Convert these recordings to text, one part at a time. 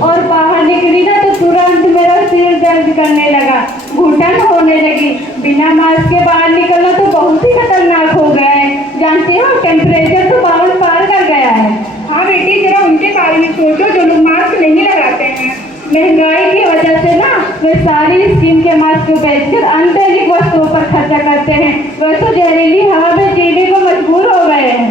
और बाहर निकली ना तो तुरंत मेरा सिर दर्द करने लगा, घुटन होने लगी। बिना मास्क के बाहर निकलना तो बहुत ही खतरनाक हो गया है। जानते हो टेम्परेचर तो 52 पार कर गया है। हाँ बेटी, जरा उनके बारे में सोचो जो लोग मास्क नहीं लगाते हैं। महंगाई की वजह से ना वे सारी स्किन के मास्क बेचकर अनदैनिक वस्तुओं पर खर्चा करते हैं। वे तो जहरीली हवा में जीने को मजबूर हो गए हैं।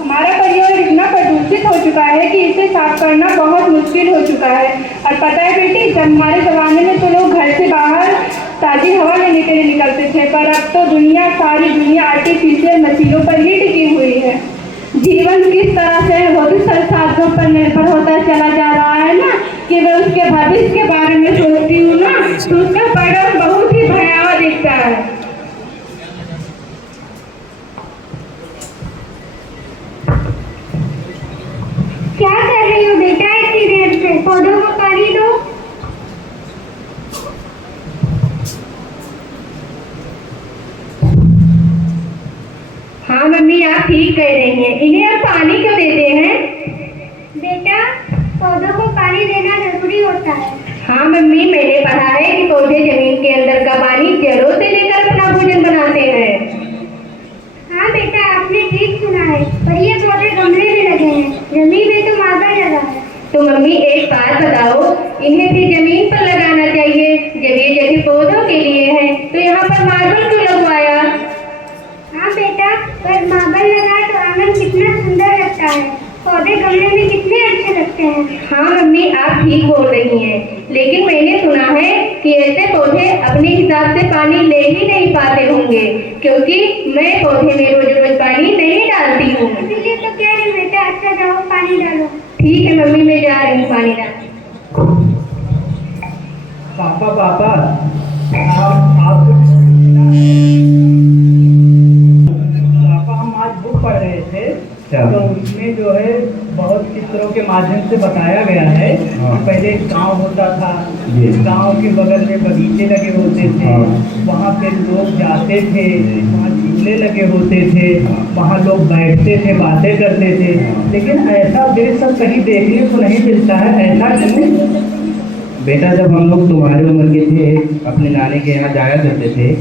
हमारा पर्यावरण इतना प्रदूषित हो चुका है कि इसे साफ करना बहुत मुश्किल हो चुका है। और पता है बेटी, जब हमारे जमाने में तो लोग घर से बाहर ताज़ी हवा लेने के लिए निकलते थे, पर अब तो सारी दुनिया आर्टिफिशियल मशीनों पर ही टिकी हुई है। जीवन किस तरह से भौतिक संसाधनों पर निर्भर होता चला जा रहा है ना कि मैं उसके भविष्य के बारे में सोचती हूँ ना तो उसका परिणाम बहुत ही भयावह दिखता है। क्या कर रही हो बेटा इतनी देर से? पौधों को पानी दो। हाँ मम्मी, आप ठीक कह रही हैं। इन्हें आप पानी क्यों देते हैं? बेटा, पौधों को पानी देना जरूरी होता है। हाँ मम्मी, मैंने पढ़ा है कि पौधे जमीन के अंदर का पानी जड़ों से लेकर अपना भोजन बनाते हैं। हाँ बेटा, आपने ठीक सुना है, पर ये पौधे गमले में लगे हैं, जमीन में तो मार्बल लगा है। तो मम्मी एक बात बताओ, इन्हें भी जमीन पर लगाना चाहिए। जब ये जगह पौधों के लिए है तो यहाँ पर मार्बल क्यों लगवाया? हाँ बेटा, पर मार्बल लगा तो आंगन कितना सुंदर लगता है, पौधे गमले में कितने अच्छे लगते हैं। हाँ मम्मी, आप ठीक बोल रही हैं, लेकिन मैंने सुना है कि ऐसे पौधे अपने हिसाब से पानी ले ही नहीं पाते होंगे, क्योंकि मैं पौधे में रोज रोज पानी नहीं डालती हूँ। इसीलिए तो कह रही हूँ बेटा, अच्छा जाओ पानी डालो। ठीक है मम्मी, मैं जा रही हूँ पानी डालने। पापा पापा आप पापा, हम आज बुक पढ़ रहे थे तो उसमें जो है बहुत चित्रों के माध्यम से बताया गया है कि पहले एक गांव होता था, गांव के बगल में बगीचे लगे होते थे, वहाँ पे लोग जाते थे, वहाँ झूले लगे होते थे, वहाँ लोग बैठते थे, बातें करते थे। लेकिन ऐसा दृश्य सब कहीं देखने को नहीं मिलता है। ऐसा क्यों? बेटा, जब हम लोग तुम्हारी उम्र के थे, अपने नानी के यहाँ जाया करते थे,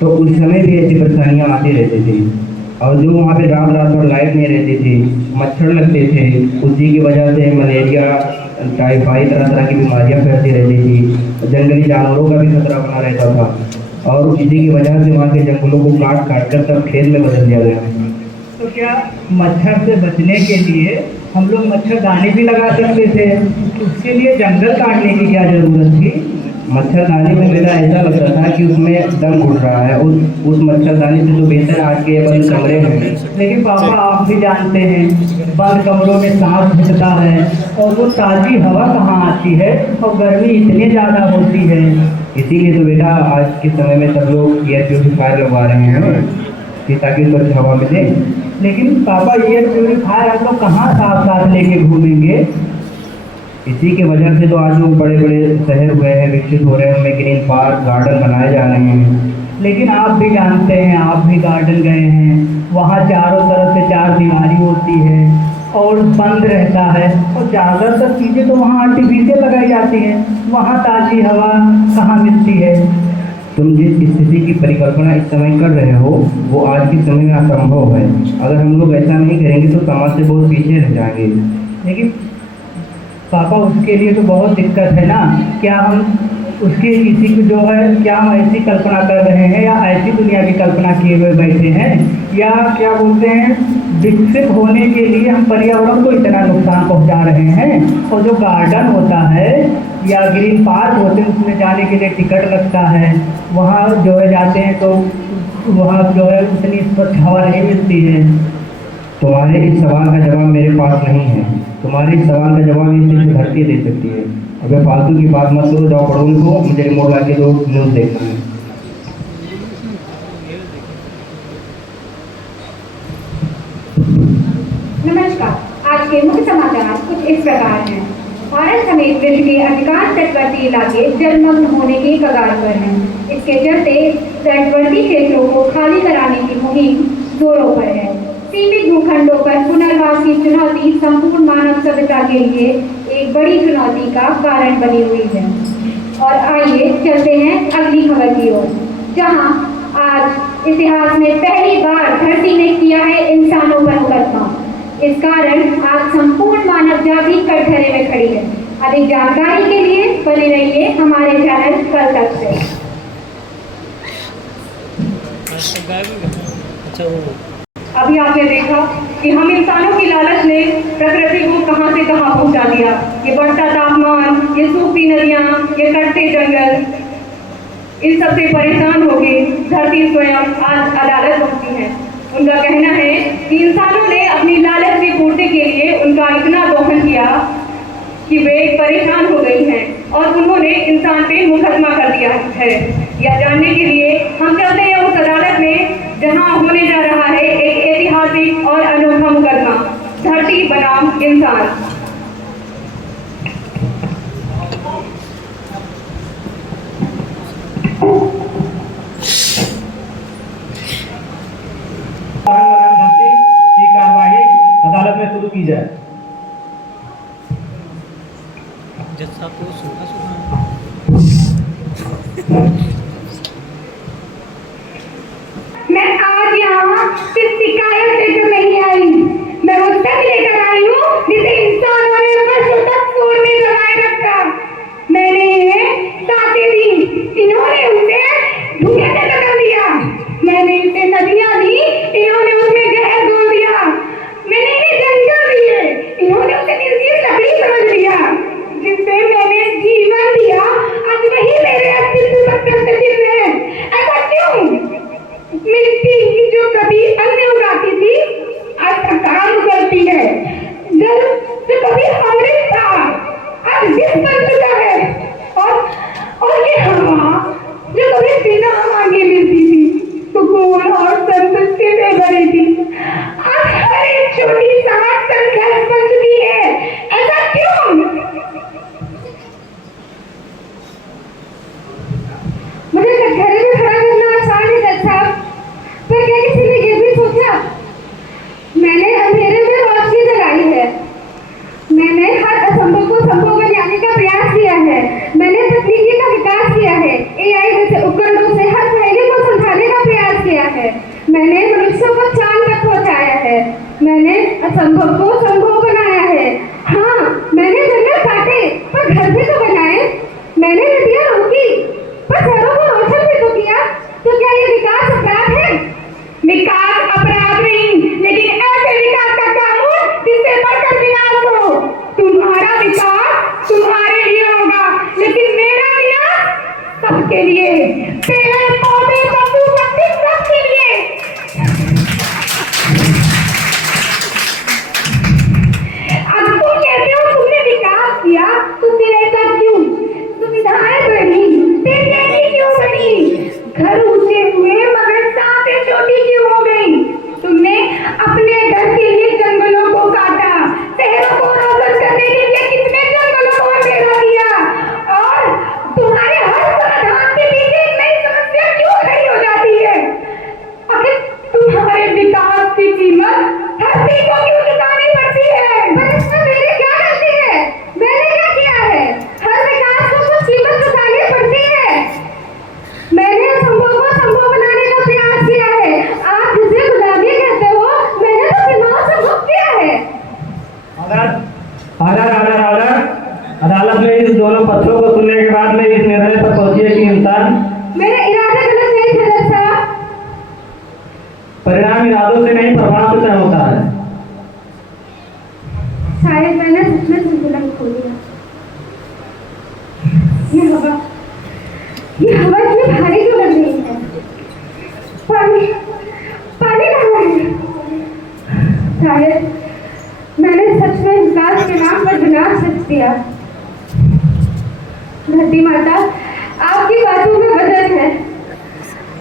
तो उस समय भी ऐसी परेशानियाँ आती रहती थी। और जो वहाँ पे रात रात भर लाइट नहीं रहती थी, मच्छर लगते थे, उसी की वजह से मलेरिया, टाइफाइड, तरह तरह की बीमारियाँ फैलती रहती थी। जंगली जानवरों का भी खतरा बना रहता था, और इसी की वजह से वहाँ के जंगलों को काट काट कर सब खेत में बदल दिया गया। तो क्या मच्छर से बचने के लिए हम लोग मच्छरदानी भी लगा सकते थे? उसके लिए जंगल काटने की क्या जरूरत थी? मच्छरदानी में बेटा ऐसा लग रहा था कि उसमें दम घुट रहा है। उस मच्छरदानी से तो बेहतर आज के बंद कमरे में। लेकिन पापा, आप भी जानते हैं बंद कमरों में सांस घुटता है और वो ताज़ी हवा कहाँ आती है, और गर्मी इतनी ज़्यादा होती है। इसीलिए तो बेटा आज के समय में सब लोग एयर प्योरीफायर लगवा रहे हैं कि ताकि स्वच्छ हवा मिले। लेकिन पापा, एयर प्योरीफायर हम लोग कहाँ साथ साथ लेके घूमेंगे? इसी की वजह से तो आज लोग बड़े बड़े शहर हुए हैं, विकसित हो रहे हैं, उनमें ग्रीन पार्क, गार्डन बनाए जा रहे हैं। लेकिन आप भी जानते हैं, आप भी गार्डन गए हैं, वहाँ चारों तरफ से चार दीवारी होती है और बंद रहता है, और ज़्यादातर चीज़ें तो वहाँ आर्टिफिशियल लगाई जाती हैं, वहाँ ताज़ी हवा कहाँ मिलती है? तुम जिस स्थिति की परिकल्पना इस समय कर रहे हो वो आज के समय में असंभव है। अगर हम लोग ऐसा नहीं करेंगे तो समाज से बहुत पीछे रह जाएंगे। लेकिन पापा, उसके लिए तो बहुत दिक्कत है ना। क्या हम उसके किसी को जो है, क्या हम ऐसी कल्पना कर रहे हैं या ऐसी दुनिया की कल्पना किए हुए बैठे हैं, या क्या बोलते हैं, विकसित होने के लिए हम पर्यावरण को इतना नुकसान पहुंचा रहे हैं? और जो गार्डन होता है या ग्रीन पार्क होते हैं, उसमें जाने के लिए टिकट लगता है, वहाँ जो है जाते हैं तो वहाँ जो है उतनी स्वच्छ हवा नहीं मिलती है। तुम्हारे इस सवाल का जवाब मेरे पास नहीं है। तुम्हारे इस सवाल का जवाब ये सिर्फ धरती दे सकती है। अगर फालतू की बात मत करो, जाओ पढ़ो उनको, मुझे रिमोट ला के दो, न्यूज़ देखना है। नमस्कार, आज के मुख्य समाचार कुछ इस प्रकार हैं। भारत समेत विश्व के अधिकांश तटवर्ती इलाके जलमग्न होने की कगार पर हैं। इसके चलते तटवर्ती क्षेत्रों को खाली कराने की मुहिम जोरों पर है। सीमित भूखंडों पर पुनर्वास की चुनौती संपूर्ण मानव सभ्यता के लिए एक बड़ी चुनौती का कारण बनी हुई है। और आइए चलते हैं अगली खबर की ओर, जहां आज इतिहास में पहली बार धरती ने किया है इंसानों पर मुकदमा। इस कारण आज संपूर्ण मानव जाति कटघरे में खड़ी है। अधिक जानकारी के लिए बने रहिए हमारे चैनल कल तक से। अभी आपने देखा कि हम इंसानों की लालच ने प्रकृति को कहां से कहां पहुंचा दिया। ये बढ़ता तापमान, ये सूखती नदियां, ये कटते जंगल, इन सब से परेशान होकर धरती स्वयं आज अदालत पहुंची है। उनका कहना है कि इंसानों ने अपनी लालच की पूर्ति के लिए उनका इतना दोहन किया कि वे परेशान हो गई हैं और उन्होंने इंसान पे मुकदमा कर दिया है। यह जानने के लिए हम चलते हैं उस अदालत में जहां होने जा रहा है एक ऐतिहासिक और अनोखा मुकदमा, धरती बनाम इंसान। की कार्यवाही अदालत में शुरू की जाए। मैं आज यहाँ सिर्फ शिकायत लेकर नहीं आई, मैं वो तक लेकर आई हूँ जिसे इंसानों ने वर्षों तक सूर में दबाए रखा। मैंने इन्हें सांसें दी, इन्होंने उसे धुएं से टक्कर दिया। मैंने इसे नदियाँ दी, इन्होंने उसमें जहर घोल दिया। मैंने इन्हें जंगल दिए, इन्होंने उसे निर्जीव लकड़ी समझ लिया। जिससे मैंने जीवन दिया, आज वही मेरे अस्तित्व पर प्रश्नचिन्ह है। ऐसा क्यों? मिट्टी जो कभी अन्न उगाती थी, आज सरकार उगाती है। जल जो कभी अमृत था, आज विष बन चुका है। और ये हवा जो कभी बिना मांगे मिलती थी, सुकून और संतुष्टि से भरी थी, आज हर एक छोटी सांस संघर्ष बन चुकी है। ऐसा क्यों? मुझे कटघरे में खड़ा करना आसान है जज साहब, पर क्या किसी ने ये भी सोचा? मैंने अंधेरे में रोशनी जलाई है, मैंने हर असंभव को संभव बनाने का प्रयास किया है, मैंने तकनीकी का विकास किया है, AI जैसे उपकरणों से हर पहेली को सुलझाने का प्रयास किया है, मैंने मनुष्यों को चांद तक पहुंचाया है, मैंने असंभव को संभव बनाया है। हाँ, मैंने जंगल काटे पर घर भी तो बनाए, मैंने नदियां रोकी पर शहरों को रोशन भी तो किया। तो क्या ये विकास अपराध है? विकास अपराध नहीं, लेकिन ऐसे विकास का कानून जिससे बढ़कर विनाश हो। तुम्हारा विकास तुम्हारे लिए होगा, लेकिन मेरा विनाश सबके लिए, पेड़ पौधे पशु पक्षी सबके लिए। अब तुम कहते हो तुमने विकास किया, तो फिर ऐसा क्यों? सुविधाएं बढ़ी, पेड़ क्यों बढ़ी? घर ऊंचे हुए मगर सांसें छोटी क्यों हो गई? तुमने अपने घर के लिए जंगलों को काटा, शहरों को रोशन करने के लिए कितने जंगलों को अंधेरा दिया, और तुम्हारे हर समाधान के पीछे एक नई समस्या क्यों खड़ी हो जाती है? आखिर तुम्हारे विकास की कीमत धरती को क्यों चुकानी पड़ती है? पर इसमें मेरी क्या गलती है? मैंने क्या किया है? हर विकास को कुछ कीमत चुकानी पड़ती है। मैंने असंभव को संभव बनाने का प्रयास किया है। आप जिसे गुलाबी कहते हो, मैंने तो सीमाओं से मुक्त किया है। अदालत में इस दोनों पक्षों को सुनने के बाद में इस निर्णय पर पहुंची है कि इंसान मेरे इरादे गलत नहीं थे जज साहब। परिणाम इरादों से नहीं, प्रभाव से तय होता है। शायद मैंने सच में संतुलन खो दिया। ये हवा इतनी भारी क्यों लग रही है? पानी कहाँ है? शायद मैंने सच में विकास के नाम पर विनाश रच दिया। धरती माता, आपकी बातों में वजन है।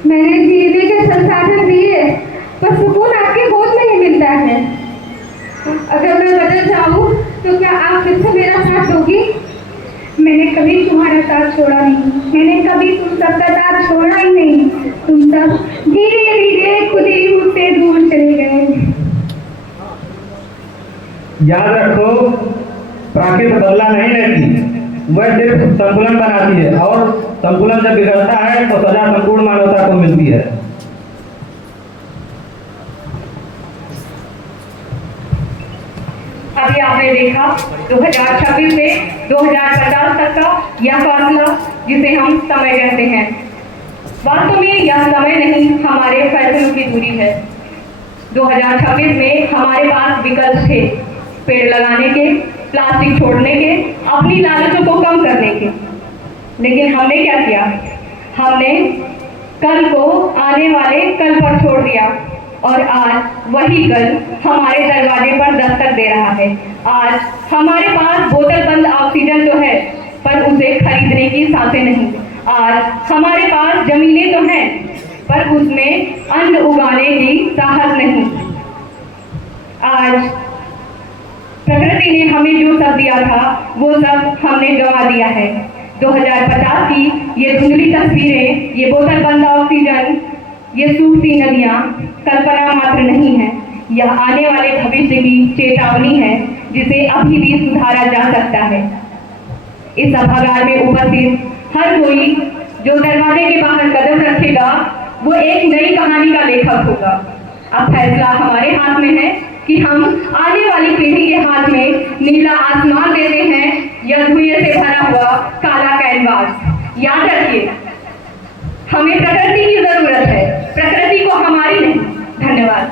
मैंने जीने के संसाधन दिए, पर सुकून आपके गोद में ही मिलता है। अगर मैं बदल जाऊं तो क्या आप फिर से मेरा साथ दोगी? मैंने कभी तुम्हारा साथ छोड़ा नहीं, मैंने कभी तुम सबका साथ छोड़ा ही नहीं। तुम सब धीरे धीरे खुद ही मुझसे दूर चले गए। याद रखो, प्रकृति बदला नहीं रहती, वह सिर्फ संतुलन बनाती है, और संतुलन जब बिगड़ता है तो सजा संपूर्ण मानवता को मिलती है। अभी आपने देखा 2026 से 2050 तक का यह फासला जिसे हम समय कहते हैं। वास्तव में यह समय नहीं, हमारे फैसलों की दूरी है। 2026 में हमारे पास विकल्प थे, पेड़ लगाने के, प्लास्टिक छोड़ने के, अपनी लालचों को कम करने के। लेकिन हमने क्या किया? हमने कल को आने वाले कल पर छोड़ दिया, और आज वही कल हमारे दरवाजे पर दस्तक दे रहा है। आज हमारे पास बोतल बंद ऑक्सीजन तो है, पर उसे खरीदने की सांसें नहीं। आज हमारे पास जमीनें तो हैं, पर उसमें अन्न उगाने की साहस नहीं। आज प्रकृति ने हमें जो सब दिया था वो सब हमने गंवा दिया है। 2050 की ये धुंधली तस्वीरें, ये बोतल बंद ऑक्सीजन, ये सूखती नदियाँ कल्पना मात्र नहीं है, यह आने वाले भविष्य की चेतावनी है, जिसे अभी भी सुधारा जा सकता है। इस सभागार में उपस्थित हर कोई जो दरवाजे के बाहर कदम रखेगा वो एक नई कहानी का लेखक होगा। अब फैसला हमारे हाथ में है कि हम आने वाली पीढ़ी के हाथ में नीला आसमान देते हैं या धुएं से भरा हुआ काला कैनवास। याद रखिए, हमें प्रकृति की जरूरत है, प्रकृति को हमारी नहीं। धन्यवाद।